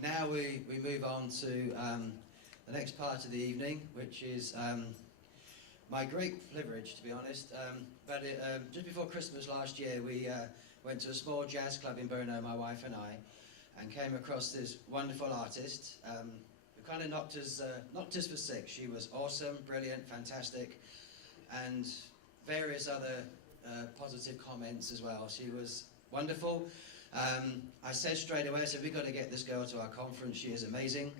Now we move on to the next part of the evening, which is my great privilege, to be honest. Just before Christmas last year, we went to a small jazz club in Brno, my wife and I, and came across this wonderful artist who kind of knocked us for six. She was awesome, brilliant, fantastic, and various other positive comments as well. She was wonderful. I said straight away, I said, we've got to get this girl to our conference. She is amazing.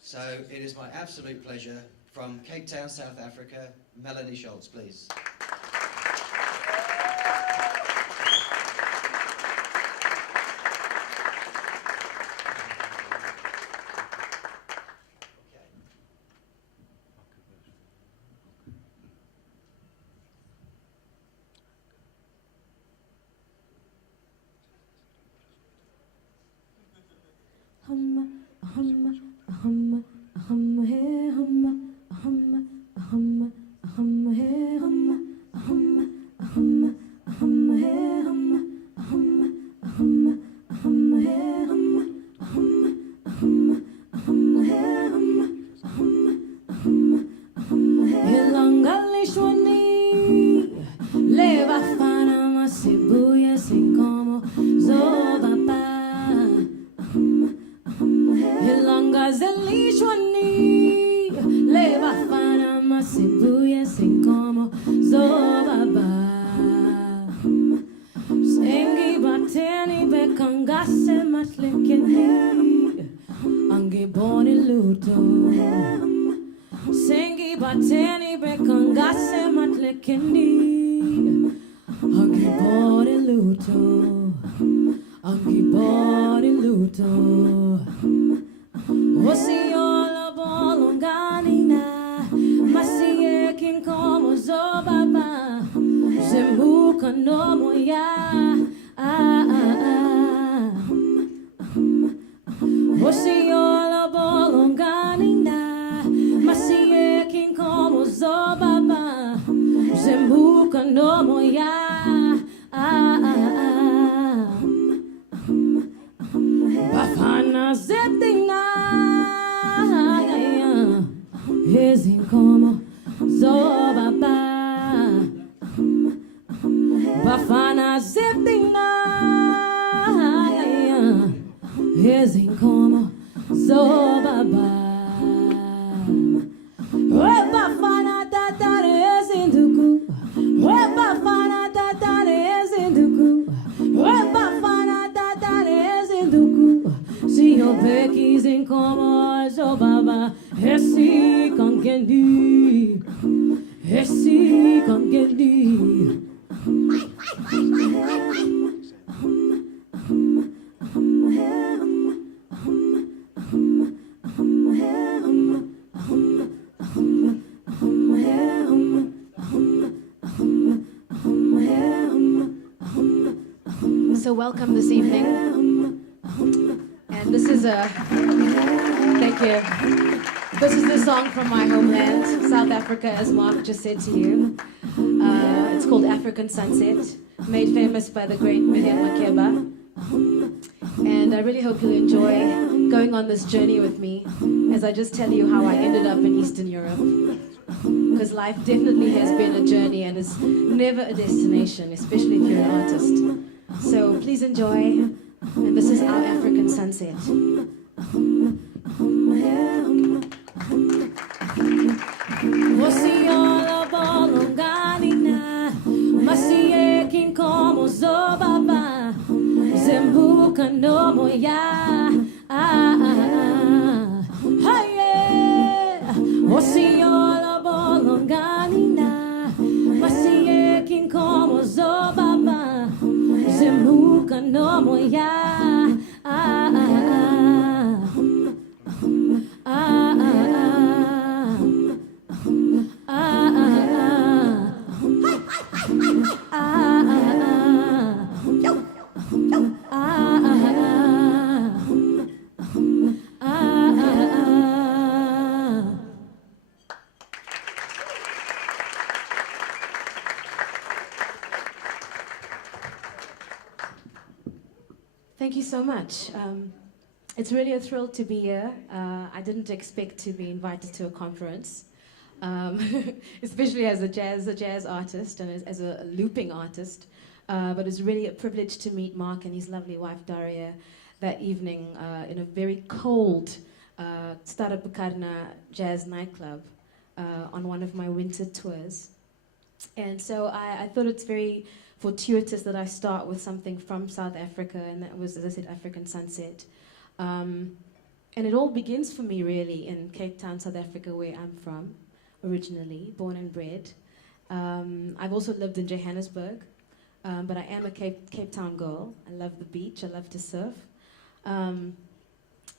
So it is my absolute pleasure, from Cape Town, South Africa, Melanie Scholtz, please. So welcome this evening, and this is thank you. This is the song from my homeland, South Africa, as Mark just said to you. It's called African Sunset, made famous by the great Miriam Makeba. And I really hope you'll enjoy going on this journey with me as I just tell you how I ended up in Eastern Europe. Because life definitely has been a journey and is never a destination, especially if you're an artist. So please enjoy, and this is our African Sunset. Thank you so much. It's really a thrill to be here. I didn't expect to be invited to a conference, um, especially as a jazz artist and as a looping artist. But it's really a privilege to meet Mark and his lovely wife Daria that evening in a very cold Stara Bukarna jazz nightclub on one of my winter tours. And so I thought it's very fortuitous that I start with something from South Africa, and that was, as I said, African Sunset. And it all begins for me really in Cape Town, South Africa, where I'm from, originally, born and bred. I've also lived in Johannesburg, but I am a Cape Town girl. I love the beach, I love to surf. And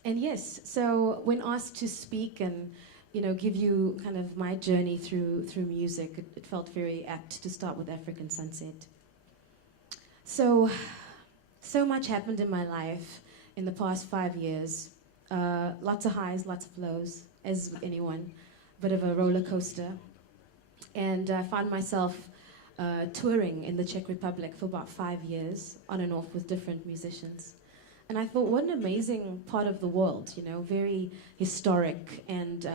yes, so when asked to speak and give you kind of my journey through music, it felt very apt to start with African Sunset. So much happened in my life in the past 5 years. Lots of highs, lots of lows, as anyone, bit of a roller coaster. And I found myself touring in the Czech Republic for about 5 years, on and off with different musicians. And I thought, what an amazing part of the world, very historic and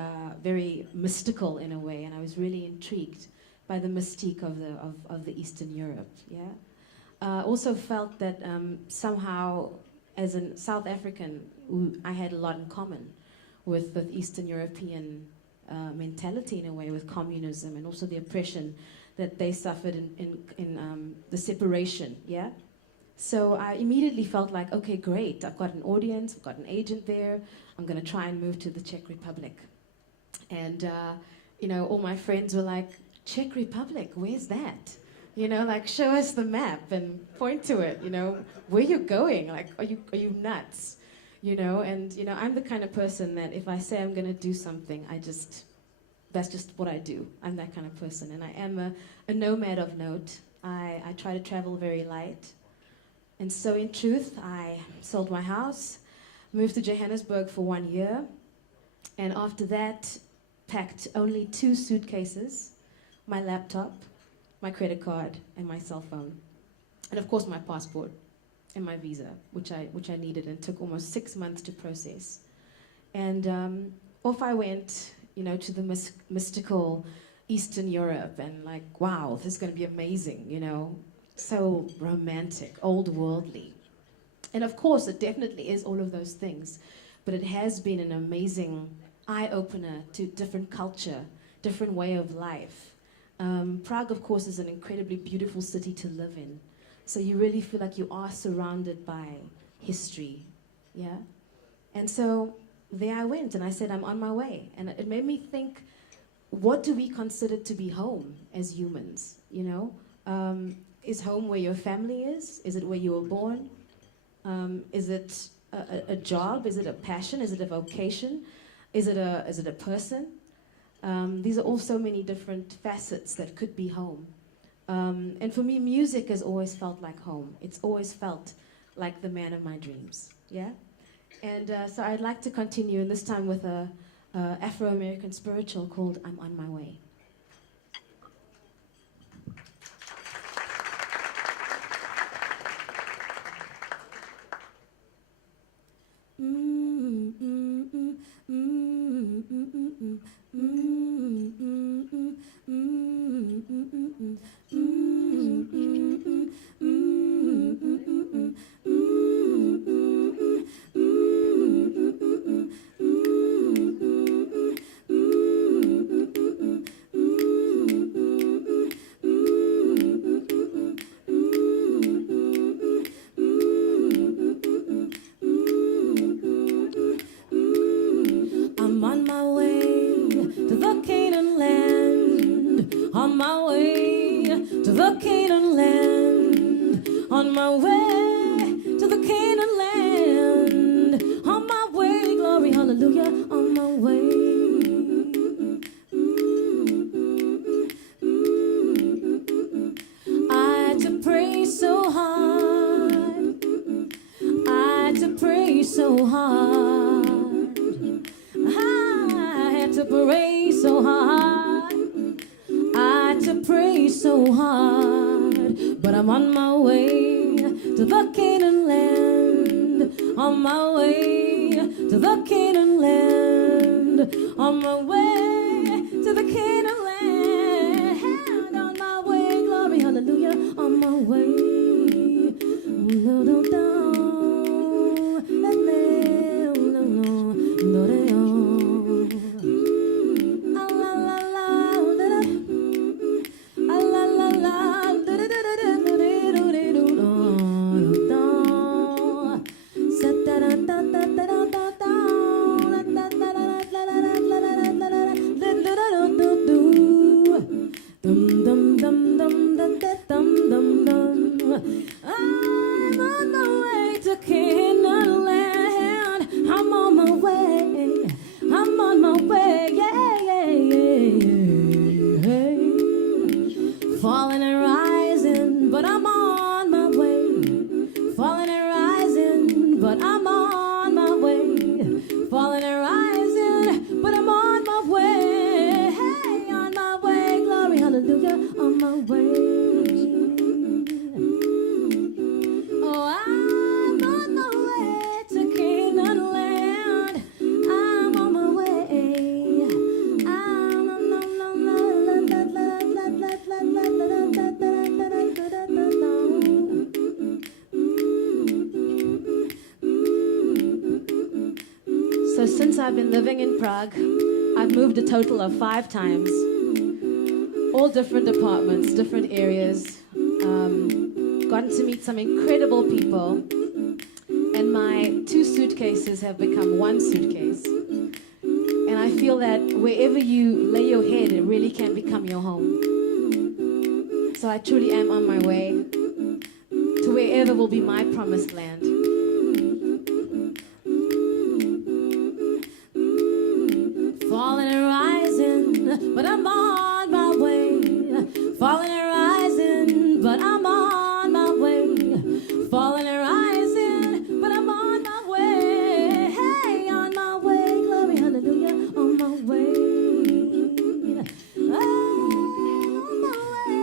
very mystical in a way. And I was really intrigued by the mystique of the Eastern Europe. Yeah. Also felt that somehow, as a South African, I had a lot in common with the Eastern European mentality in a way, with communism and also the oppression that they suffered in the separation. Yeah. So I immediately felt like, okay, great, I've got an audience, I've got an agent there, I'm going to try and move to the Czech Republic. And, all my friends were like, Czech Republic, where's that? Like, show us the map and point to it, where you're going, like, are you nuts? And, I'm the kind of person that if I say I'm going to do something, that's just what I do. I'm that kind of person. And I am a nomad of note. I try to travel very light. And so in truth, I sold my house, moved to Johannesburg for 1 year, and after that, packed only 2 suitcases, my laptop, my credit card, and my cell phone. And of course my passport and my visa, which I needed and took almost 6 months to process. And off I went, to the mystical Eastern Europe, and like, wow, this is gonna be amazing, so romantic, old worldly. And of course, it definitely is all of those things, but it has been an amazing eye-opener to different culture, different way of life. Prague, of course, is an incredibly beautiful city to live in. So you really feel like you are surrounded by history, yeah? And so there I went, and I said, I'm on my way. And it made me think, what do we consider to be home as humans, Is home where your family is? Is it where you were born? Is it a job? Is it a passion? Is it a vocation? Is it a person? These are all so many different facets that could be home. And for me, music has always felt like home. It's always felt like the man of my dreams. Yeah? And so I'd like to continue, and this time with a Afro-American spiritual called I'm on My Way. On my way to the Canaan land. On my way to the Canaan land. On my way, glory, hallelujah. On my way. Falling and rising, but I'm on my way. Falling and rising, but I'm on my way. Falling and rising, but I'm on my way. Hey, on my way, glory, hallelujah, on my way. Oh, I'm on my way to Canaan land. I'm on my way. I'm on my So since I've been living in Prague, I've moved a total of 5 times. All different departments, different areas. Gotten to meet some incredible people. And my 2 suitcases have become 1 suitcase. And I feel that wherever you lay your head, it really can become your home. So I truly am on my way to wherever will be my promised land. Falling and rising, but I'm on my way. Falling and rising, but I'm on my way. Falling and rising, but I'm on my way. Hey, on my way, glory, hallelujah, on my way. On my way.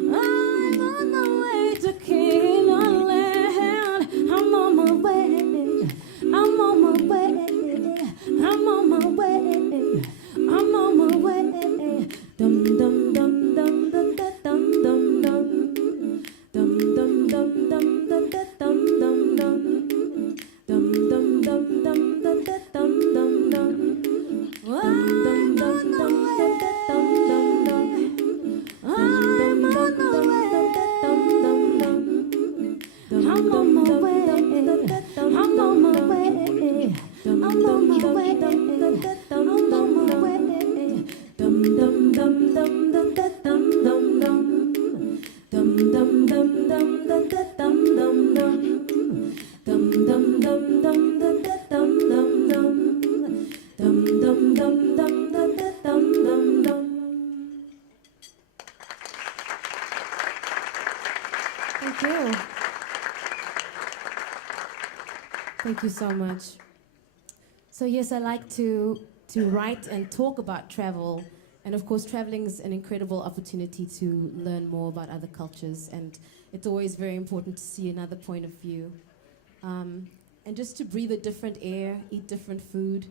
I'm on my way to Canaan land. I'm on my way. I'm on my way. I'm on my way. I'm on my way. Dum dum dum dum dum dum dum dum. Dum dum dum dum dum dum dum dum. Dum dum dum dum dum dum dum dum. Dum dum dum dum dum dum dum. I'm on my way. Dum dum dum. I'm on my way. I'm on my way. I'm on my way. I'm on my way. Dum dum dum dum dum dum dum dum. Dum dum dum dum dum dum dum dum. Dum dum dum dum dum dum dum dum. Dum dum dum dum dum dum dum. Thank you. Thank you so much. So yes, I like to write and talk about travel. And of course, traveling is an incredible opportunity to learn more about other cultures. And it's always very important to see another point of view. And just to breathe a different air, eat different food,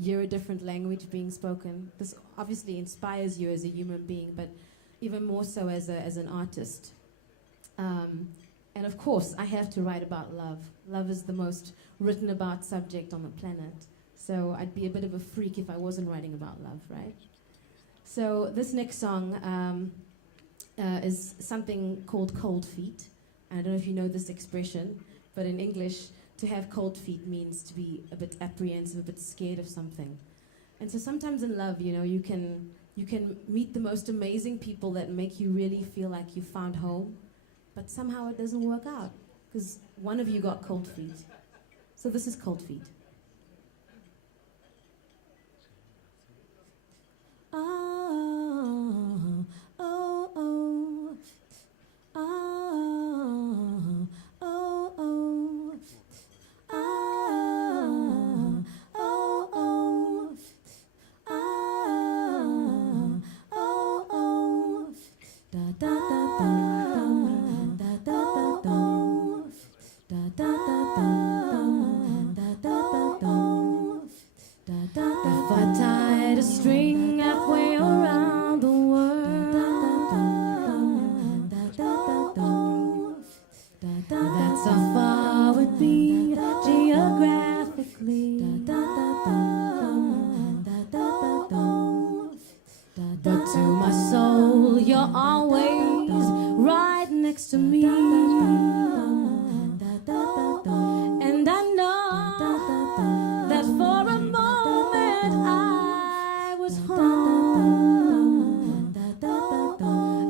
hear a different language being spoken. This obviously inspires you as a human being, but even more so as an artist. And of course, I have to write about love. Love is the most written about subject on the planet. So I'd be a bit of a freak if I wasn't writing about love, right? So this next song is something called cold feet. And I don't know if you know this expression, but in English, to have cold feet means to be a bit apprehensive, a bit scared of something. And so sometimes in love, you know, you can meet the most amazing people that make you really feel like you found home, but somehow it doesn't work out because one of you got cold feet. So this is Cold Feet. Da da da da That's how far it would be geographically. But to my soul, you're always right next to me. And I know that for a moment I was home,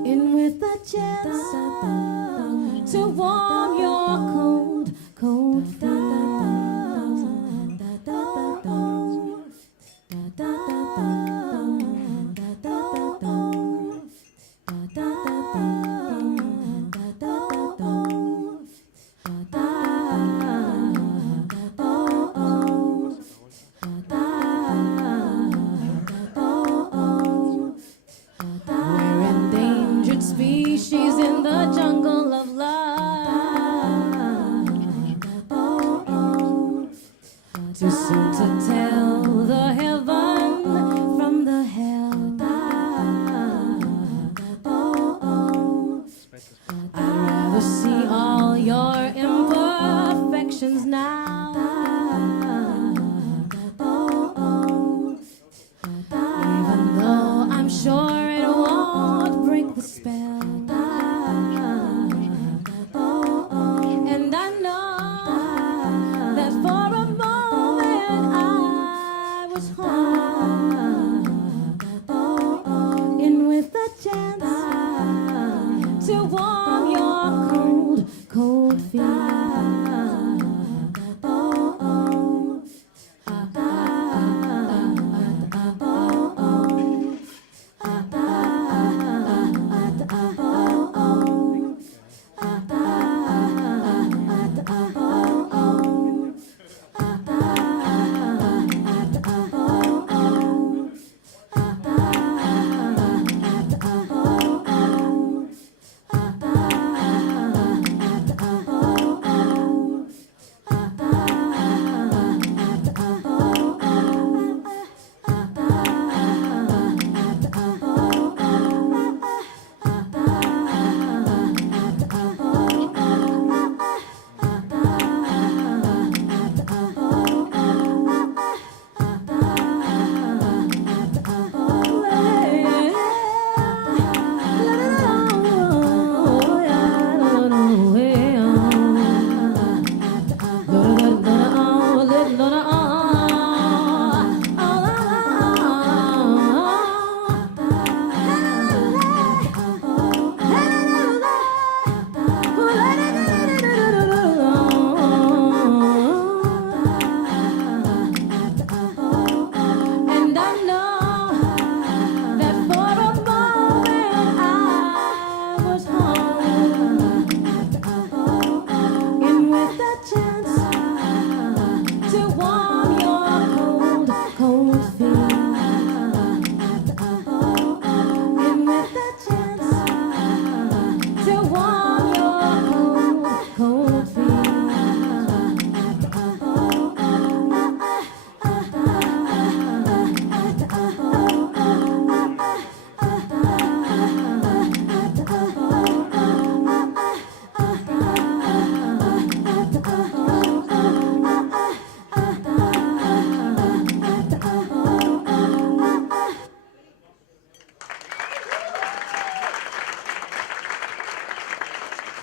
in with a chance to warm your cold, cold feet. We're endangered species in the jungle of love. Too soon to tell the heaven from the hell. I'd rather see all your imperfections now. Even though I'm sure it won't break the spell. And I know that for a moment I was home, in with a chance to warm your cold, cold feet.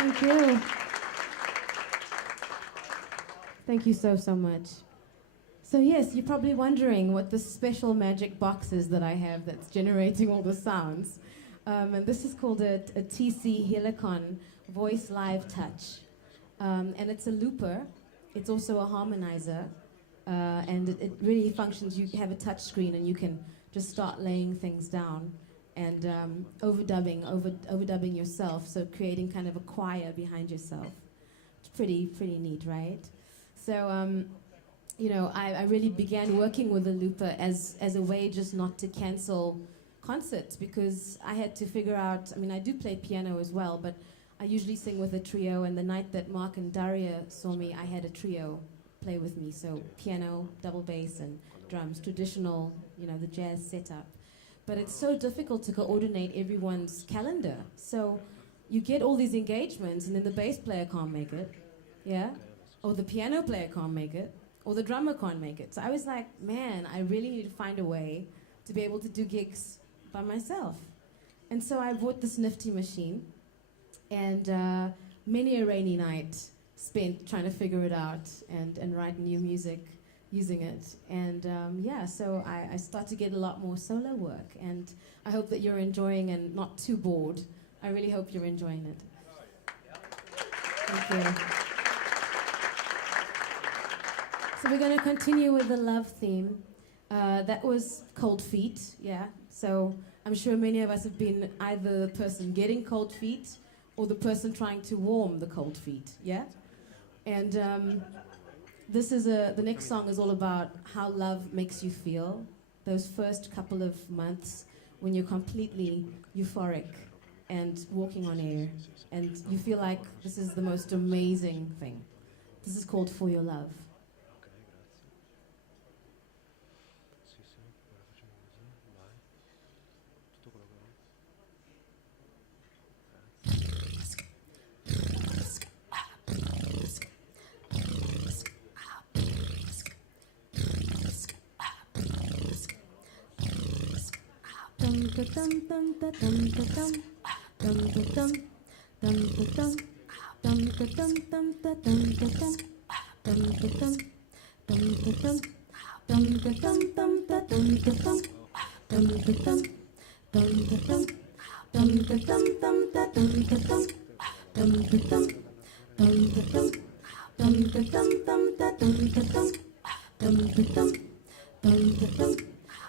Thank you. Thank you so, so much. So yes, you're probably wondering what the special magic box is that I have that's generating all the sounds. And this is called a TC Helicon Voice Live Touch. And it's a looper. It's also a harmonizer. And it really functions. You have a touch screen and you can just start laying things down and overdubbing yourself, so creating kind of a choir behind yourself. It's pretty neat, right? So, you know, I really began working with a looper as a way just not to cancel concerts, because I had to figure out, I mean, I do play piano as well, but I usually sing with a trio, and the night that Mark and Daria saw me, I had a trio play with me, so piano, double bass, and drums, traditional, you know, the jazz setup. But it's so difficult to coordinate everyone's calendar. So, you get all these engagements and then the bass player can't make it, yeah? Or the piano player can't make it, or the drummer can't make it. So I was like, man, I really need to find a way to be able to do gigs by myself. And so I bought this nifty machine, and many a rainy night spent trying to figure it out and write new music using it. And yeah, so I start to get a lot more solo work, and I hope that you're enjoying and not too bored. I really hope you're enjoying it. Thank you. So we're going to continue with the love theme. That was cold feet, yeah. So I'm sure many of us have been either the person getting cold feet or the person trying to warm the cold feet, yeah? And this is the next song is all about how love makes you feel. Those first couple of months when you're completely euphoric and walking on air and you feel like this is the most amazing thing. This is called For Your Love.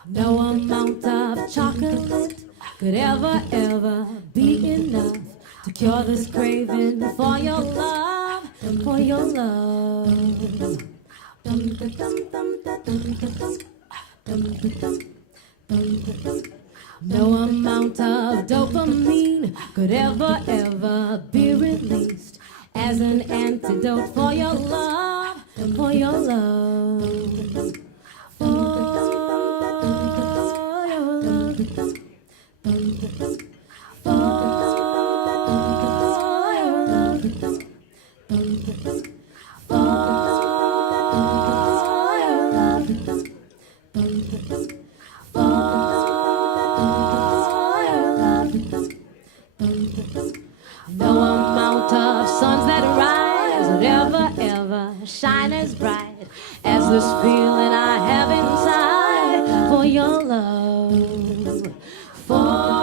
No amount of chocolate could ever be enough to cure this craving for your love, for your love. No amount of dopamine could ever be released as an antidote for your love, for your love. For your love. No amount of suns that rise would ever shine as bright as this feeling I have inside for your love. For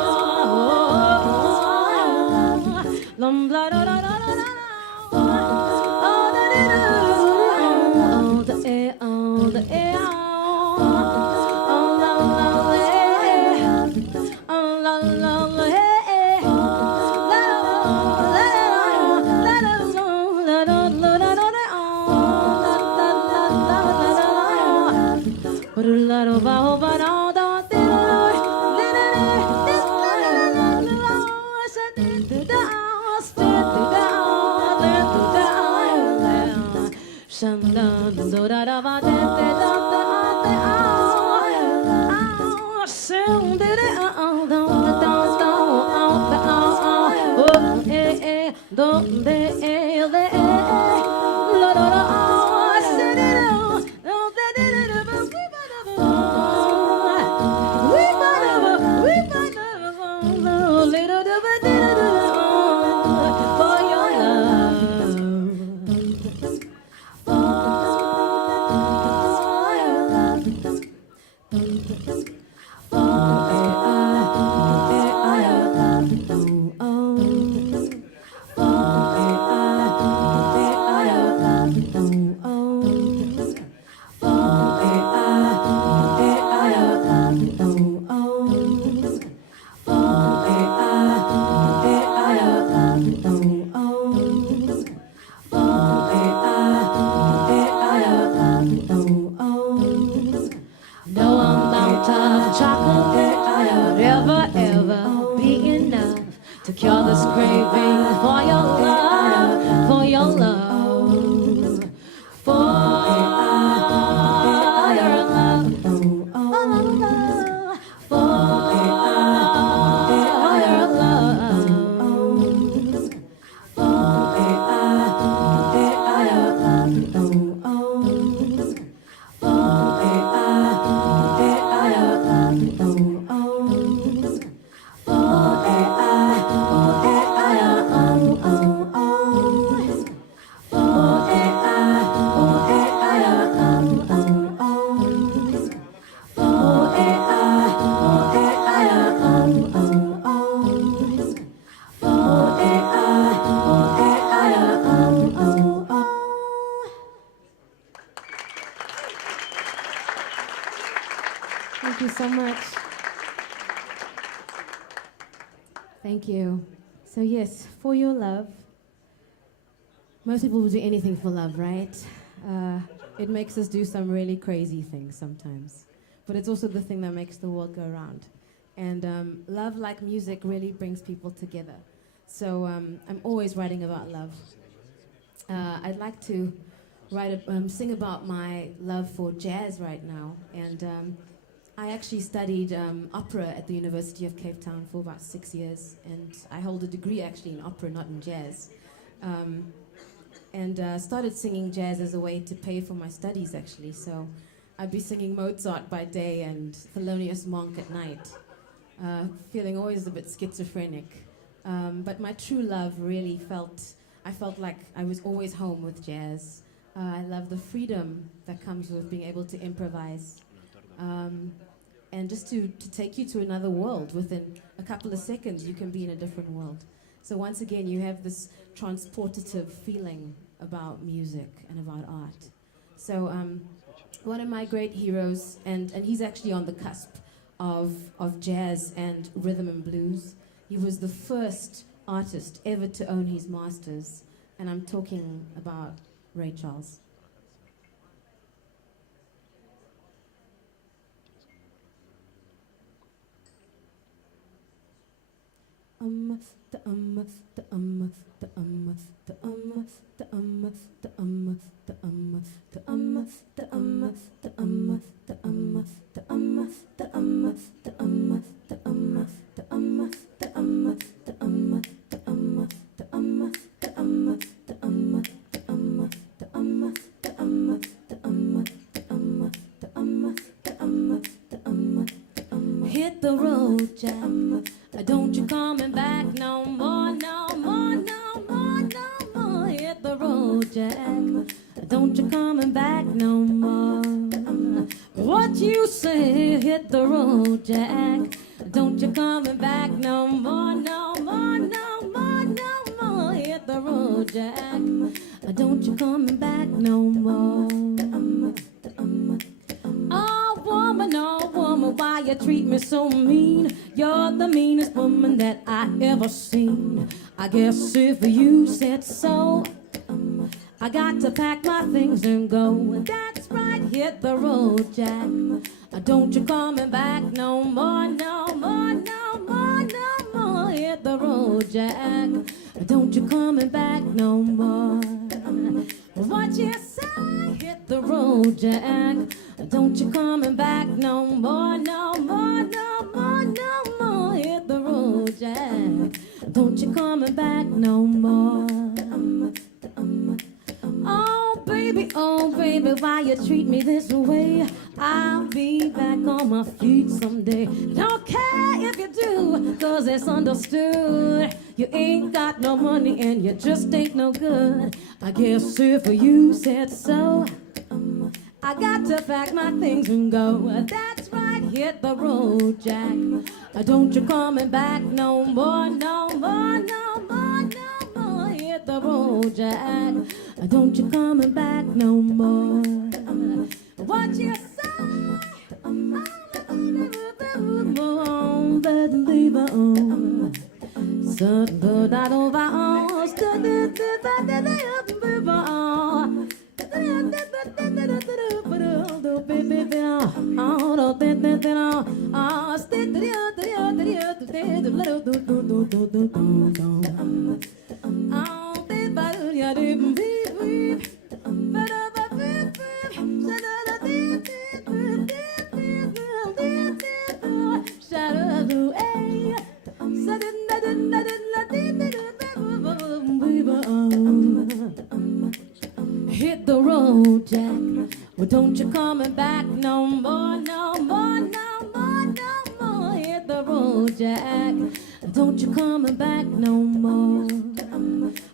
you so much. Thank you. So yes, for your love. Most people will do anything for love, right? It makes us do some really crazy things sometimes. But it's also the thing that makes the world go round. And love, like music, really brings people together. So I'm always writing about love. I'd like to sing about my love for jazz right now. And I actually studied opera at the University of Cape Town for about 6 years. And I hold a degree actually in opera, not in jazz. And started singing jazz as a way to pay for my studies, actually. So I'd be singing Mozart by day and Thelonious Monk at night, feeling always a bit schizophrenic. But my true love really I felt like I was always home with jazz. I love the freedom that comes with being able to improvise. And just to take you to another world. Within a couple of seconds, you can be in a different world. So once again, you have this transportative feeling about music and about art. So one of my great heroes, and he's actually on the cusp of jazz and rhythm and blues. He was the first artist ever to own his masters, and I'm talking about Ray Charles. Hit the road, Jack. Don't you coming back no more, no more, no more, no more. Hit the road, Jack. Don't you coming back no more. What you say? Hit the road, Jack. Don't you coming back no more, no more, no more, no more. Hit the road, Jack. Don't you coming back no more. Oh woman, why you treat me so mean? You're the meanest woman that I ever seen. I guess if you said so, I got to pack my things and go. That's right, hit the road, Jack. Don't you coming back no more, no more, no more, no more. Hit the road, Jack. Don't you coming back no more. What you say? Hit the road, Jack. Don't you coming back no more, no more, no more, no more. Hit the road, Jack. Don't you coming back no more. Oh baby, why you treat me this way? I'll be back on my feet someday. Don't care if you do, 'cause it's understood. You ain't got no money and you just ain't no good. I guess if you said so, I got to pack my things and go. That's right, hit the road, Jack. Don't you coming back no more, no more, no more, no more. Hit the road, Jack. Don't you coming back no more. What you say? Leave on. But I don't hit the road, Jack. Well, don't you coming back no more, no more, no more, no more. Hit the road, Jack. Don't you coming back no more.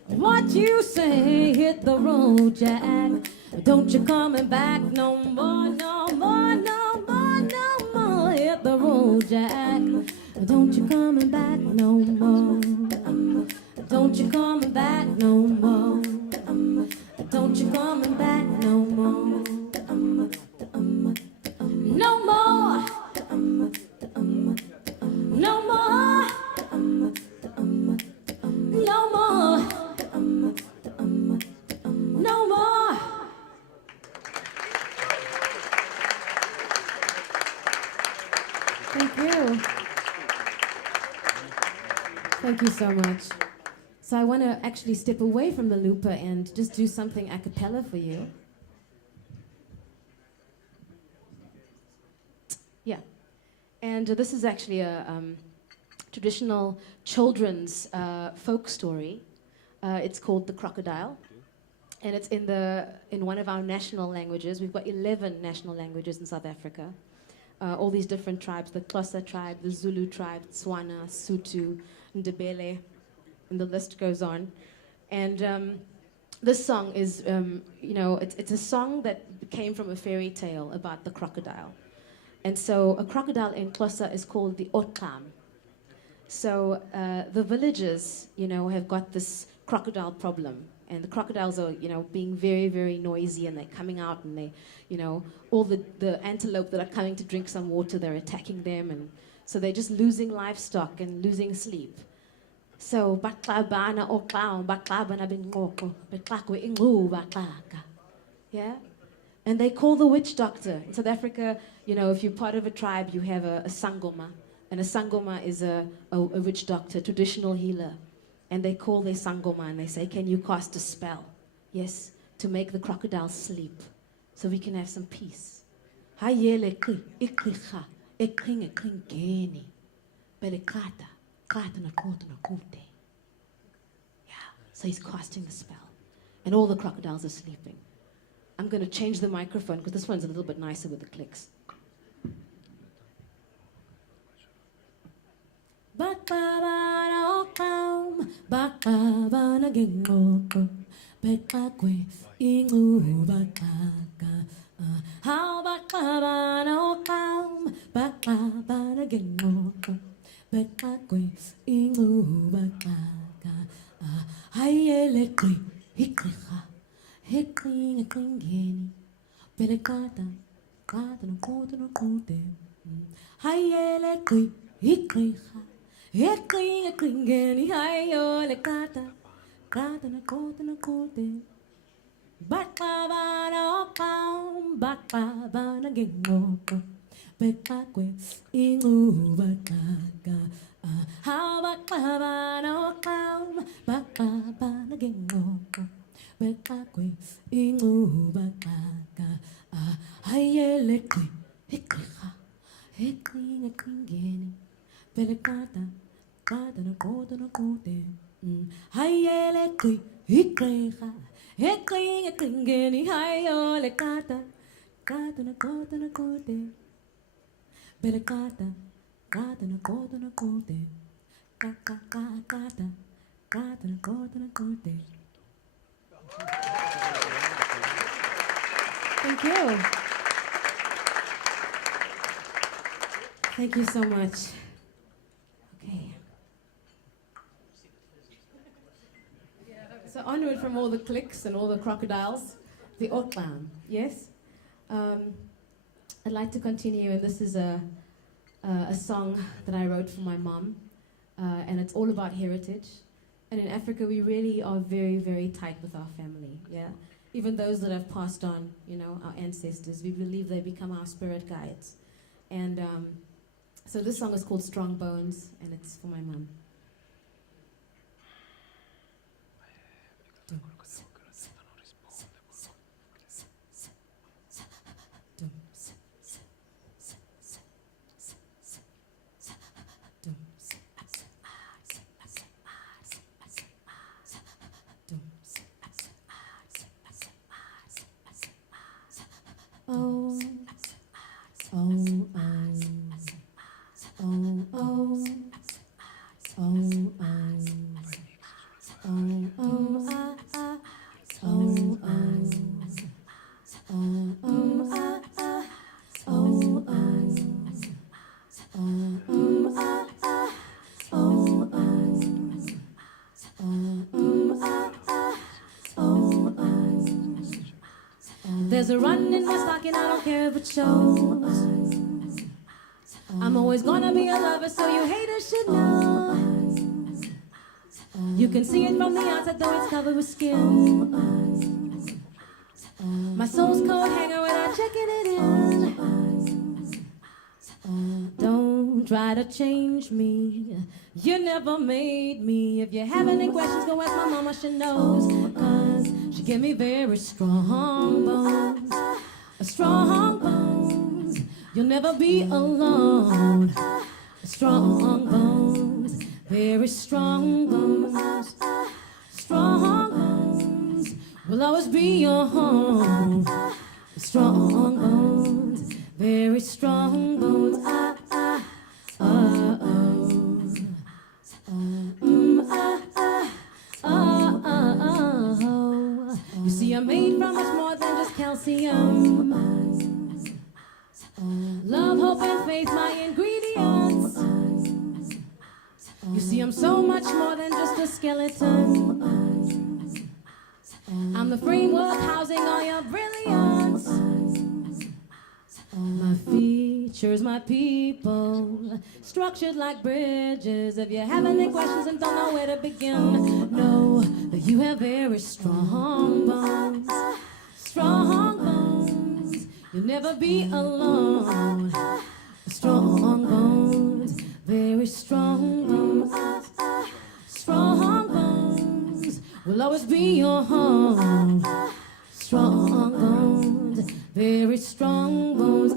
What you say? Hit the road, Jack. Don't you coming back no more, no more, no more, no more. Hit the road, Jack. Don't you coming back no more. Don't you coming back no more. Don't you coming back no more. No more. Thank you so much. So I want to actually step away from the looper and just do something a cappella for you. Yeah. And this is actually a traditional children's folk story. It's called The Crocodile. And it's in one of our national languages. We've got 11 national languages in South Africa. All these different tribes, the Xhosa tribe, the Zulu tribe, Tswana, Sotho, Ndebele, and the list goes on. And this song is, it's a song that came from a fairy tale about the crocodile. And so a crocodile in Xhosa is called the Otlam. So the villagers, have got this crocodile problem. And the crocodiles are, being very, very noisy, and they're coming out, and they, all the antelope that are coming to drink some water, they're attacking them, and so they're just losing livestock and losing sleep. So, yeah? And they call the witch doctor. In South Africa, if you're part of a tribe, you have a sangoma, and a sangoma is a witch doctor, traditional healer. And they call their sangoma and they say, can you cast a spell? Yes, to make the crocodile sleep so we can have some peace. Yeah, so he's casting the spell. And all the crocodiles are sleeping. I'm going to change the microphone because this one's a little bit nicer with the clicks. Baklava oklam, baklava nagingoko, bekakwe ingu baklaka. How baklava oklam, baklava nagingoko, bekakwe ingu baklaka. Hayele kri, hikriha, hikring kringeni, belekata, kata no kote no kote. Hayele kri, hikriha. Ekling klingeni hayo le kata na kote. Baklava na oklam, baklava na gengoko, bekakwe ingu baklaka. How baklava na oklam, baklava na gengoko, bekakwe ingu baklaka. Hayele kli, hikliha, hekling klingeni. Belekata, kata na kote. Hayele kui, hikreha, hekling klingeni hayo le kata na kote. Belekata, kata na kote. Kata na kote. Thank you. Thank you so much. So onward from all the clicks and all the crocodiles, the Otlam, yes? I'd like to continue, and this is a song that I wrote for my mom, and it's all about heritage. And in Africa, we really are very, very tight with our family, yeah? Even those that have passed on, our ancestors, we believe they become our spirit guides. And so this song is called Strong Bones, and it's for my mom. There's a run in my stocking, I don't care if it shows. I'm always gonna be a lover, so you haters should know. You can see it from the outside, though it's covered with skin. My soul's coat hanger when I'm checking it in. Don't try to change me. You never made me. If you have any questions, go ask my mama, she knows. 'Cause she gave me very strong bones. Strong bones. You'll never be alone. Strong bones. Very strong bones. Strong bones. Will always be your home. Strong bones. Very strong bones. You see, I'm made from much more than just calcium. Love, hope, and faith, my ingredients. You see, I'm so much more than just a skeleton. I'm the framework housing all your brilliance. My features, my people, structured like bridges. If you have any questions and don't know where to begin, know that you have very strong bones. Strong bones. You'll never be alone. Strong bones. Very strong bones. Strong bones. Will always be your home. Strong bones. Very strong bones.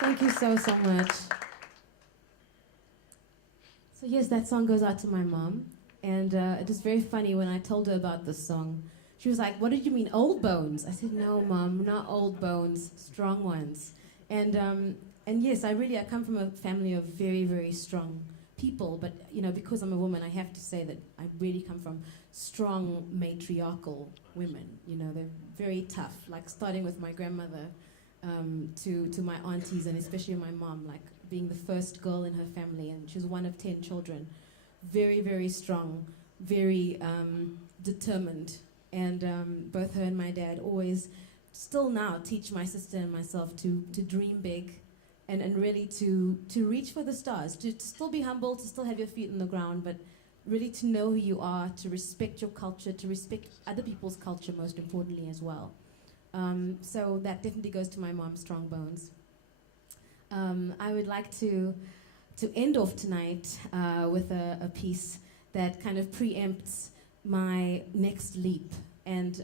Thank you so much. So yes, that song goes out to my mom. And it was very funny when I told her about this song. She was like, "What did you mean, old bones?" I said, "No, Mom, not old bones, strong ones." And yes, I come from a family of very, very strong people. But, you know, because I'm a woman, I have to say that I really come from strong matriarchal women. You know, they're very tough, like starting with my grandmother to my aunties, and especially my mom, like being the first girl in her family, and she was one of 10 children. Very, very strong, very determined, and both her and my dad always, still now, teach my sister and myself to dream big, and really to reach for the stars, to still be humble, to still have your feet on the ground, but really to know who you are, to respect your culture, to respect other people's culture, most importantly as well. So that definitely goes to my mom's strong bones. I would like to end off tonight with a piece that kind of preempts my next leap. And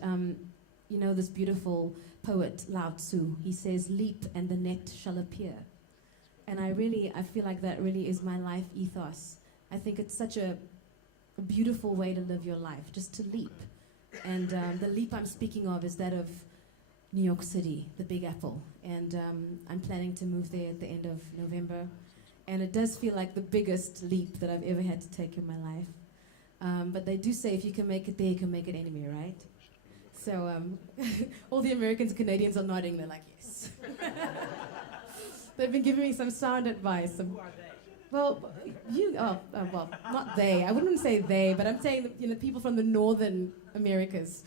you know this beautiful poet, Lao Tzu, he says, "Leap and the net shall appear." And I feel like that really is my life ethos. I think it's such a beautiful way to live your life, just to leap. And the leap I'm speaking of is that of New York City, the Big Apple. And I'm planning to move there at the end of November. And it does feel like the biggest leap that I've ever had to take in my life. But they do say if you can make it there, you can make it anywhere, right? So all the Americans and Canadians are nodding. They're like, yes. They've been giving me some sound advice. Who are they? Well, well, not they. I wouldn't say they, but I'm saying that, you know, people from the northern Americas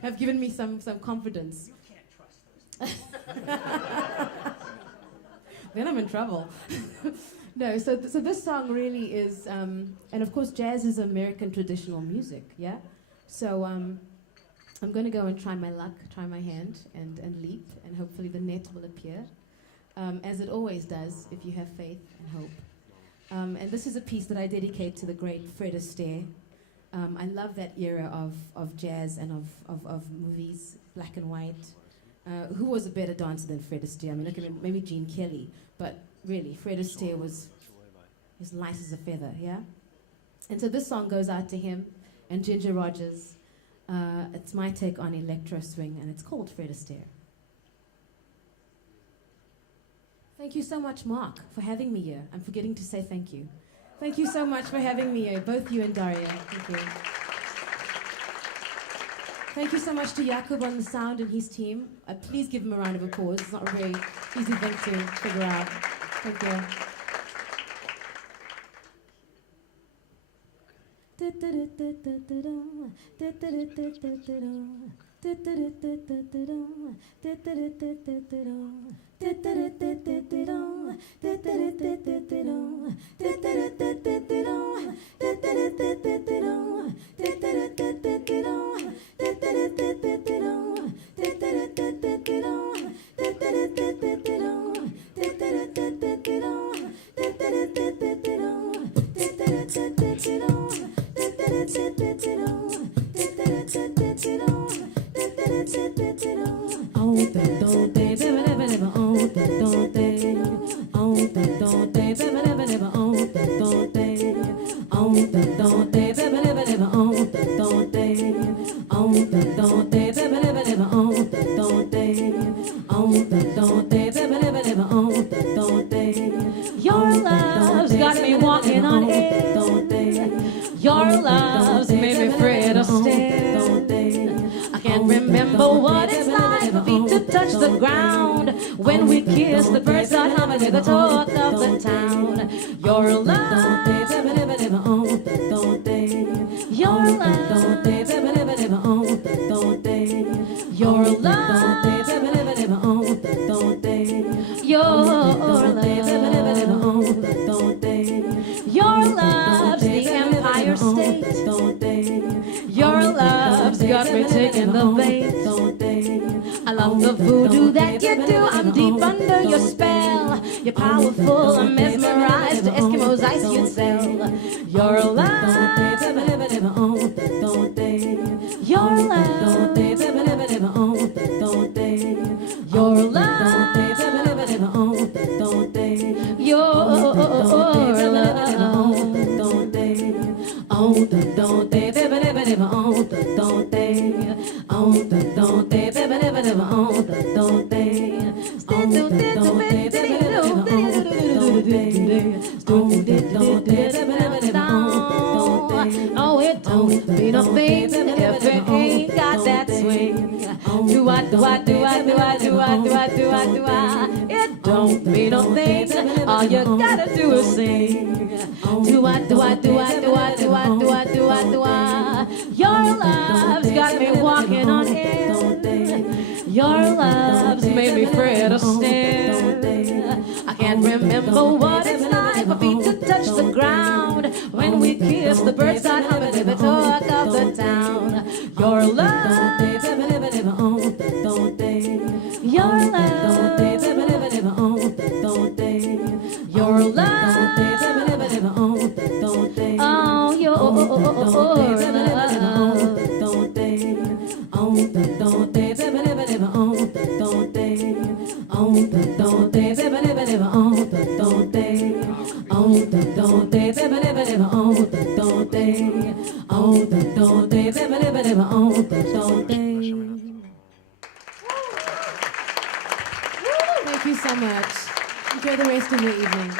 have given me some confidence. You can't trust those people. Then I'm in trouble. No, so this song really is, and of course jazz is American traditional music, yeah? So I'm going to go and try my luck, try my hand, and leap, and hopefully the net will appear, as it always does if you have faith and hope. And this is a piece that I dedicate to the great Fred Astaire. I love that era of jazz and of movies, black and white. Who was a better dancer than Fred Astaire? I mean, look at maybe Gene Kelly, but really, Fred Astaire was as light as a feather, yeah? And so this song goes out to him and Ginger Rogers. It's my take on electro swing, and it's called Fred Astaire. Thank you so much, Mark, for having me here. I'm forgetting to say thank you. Thank you so much for having me here, both you and Daria. Thank you. Thank you so much to Jakub on the sound and his team. Please give him a round of applause. It's not a very easy thing to figure out. Thank you. Your love's got me walking on air. Your love's made me afraid of stairs. I can't remember what it's like for feet to touch the ground. When we kiss, the birds start humming with the talk of the town. Your love, your love, your love, your love's the Empire State. Your love's got me taking the bait. I love the voodoo that you do. I'm deep under your spell. You're powerful, I'm mesmerized. To Eskimos ice you'd sell. Your love, your love, your love, Oh, it don't mean a thing if it ain't got that swing. Do I, do I, do I, do I, do I, do I, do I, do I. It don't mean a thing. All you gotta do is sing. Do I, do I, do I, do I, do I, do I, do I, do I. Your love's got me walking on air. Your love's made me afraid of stairs. I can't remember what it's like for feet to touch the ground. When we kiss, the birds start humming with the talk of the town. Your love, your love, your love, oh, your Thank you so much. Enjoy the rest of your evening.